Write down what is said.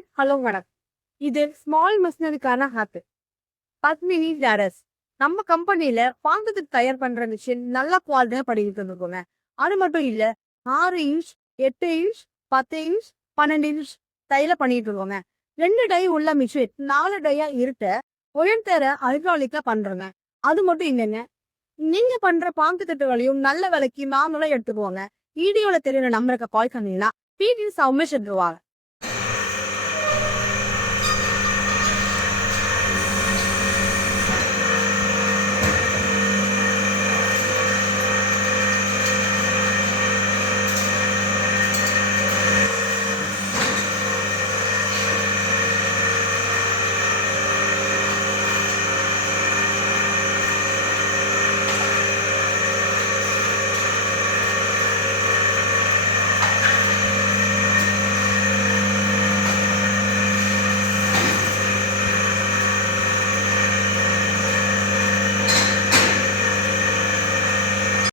Hi hello வணக்கம். இது small மிஷினரிக்கான app. Padmini ladders. நம்ம கம்பெனில பாங்கத்துக்கு தயார் பண்ற மிஷின் நல்ல குவாலிட்டியா பண்ணிட்டு இருக்கோங்க. அது மட்டும் இல்ல 6 இன்ச் 8 இன்ச் 10 இன்ச் 12 இன்ச் தைல பண்ணிட்டு இருக்கோங்க. 2 டை உள்ள மிஷின் 4 டையா இருக்க உயர்தர ஹைட்ராலிக்கா பண்றோங்க. அது மட்டும் இல்லைங்க, நீங்க பண்ற பாங்கு திட்டுகளையும் நல்ல விலைக்கு நாமளும் எடுத்துக்குவோங்க. வீடியோல தெரியுற நம்பருக்கு கால் பண்ணீங்கன்னா டீட்டெயில்ஸ் அவங்க சொல்லுவாங்க.